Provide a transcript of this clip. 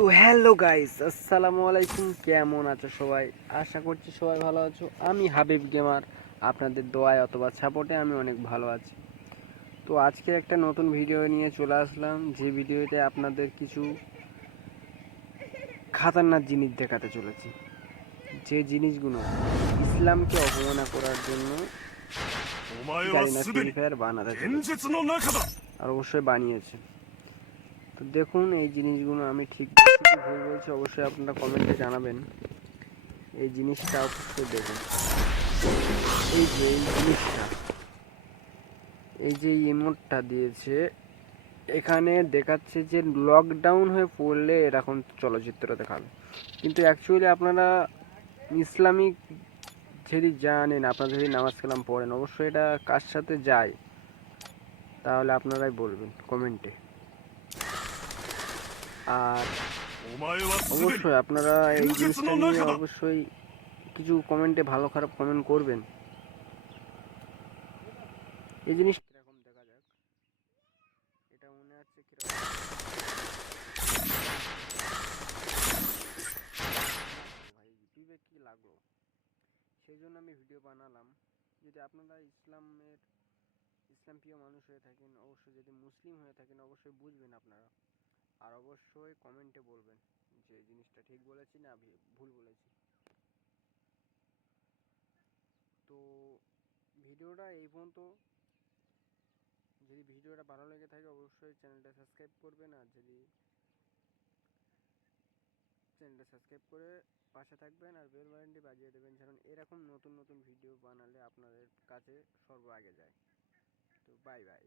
তো hello guys আসসালামু আলাইকুম। কেমন আছো সবাই? আশা করছি সবাই ভালো আছো। আমি হাবিব গেমার আপনাদের দোয়ায় অথবা সাপোর্টে আমি অনেক ভালো আছি। তো আজকের একটা নতুন ভিডিও নিয়ে চলে আসলাম যে ভিডিওতে আপনাদের কিছু খাতারনাক জিনিস দেখাতে চলেছি। যে জিনিসগুলো ইসলামকে অবমাননা করার জন্য বানাতে আর অবশ্যই বানিয়েছে। তো দেখুন, এই জিনিসগুলো আমি ঠিক ভুল বলছি, অবশ্যই আপনারা কমেন্টে জানাবেন। এই জিনিসটা অবশ্যই দেখুন। এই যে এই জিনিসটা, এই যে ইমোটটা দিয়েছে, এখানে দেখাচ্ছে যে লকডাউন হয়ে পড়লে এরকম চলচ্চিত্র দেখাবে। কিন্তু অ্যাকচুয়ালি আপনারা ইসলামিক যদি জানেন, আপনারা যদি নামাজ কালাম পড়েন, অবশ্যই এটা কার সাথে যায়? তাহলে আপনারাই বলবেন কমেন্টে। আর অবশ্যই আপনারা এই জিনিসটা নিয়ে অবশ্যই কিছু কমেন্টে ভালো খারাপ কমেন্ট করবেন। এই জিনিস কীরকম দেখা যাক। এটা মনে হচ্ছে কীরকম। ইউটিউবে কী লাগল? সেই জন্য আমি ভিডিও বানালাম। যদি আপনারা ইসলামের ইসলাম প্রিয় মানুষ হয়ে থাকেন অবশ্যই যদি মুসলিম হয়ে থাকেন অবশ্যই বুঝবেন আপনারা। আর অবশ্যই কমেন্টে বলবেন যে জিনিসটা ঠিক বলেছি না ভুল বলেছি। তো ভিডিওটা এই পর্যন্ত। যদি ভিডিওটা ভালো লেগে থাকে অবশ্যই চ্যানেলটা সাবস্ক্রাইব করবেন আর যদি চ্যানেলটা সাবস্ক্রাইব করে পাশে থাকবেন আর বেল বাটনটি বাজিয়ে দেবেন কারণ এরকম নতুন নতুন ভিডিও বানালে আপনাদের কাছে সর্ব আগে যায়। তো বাই বাই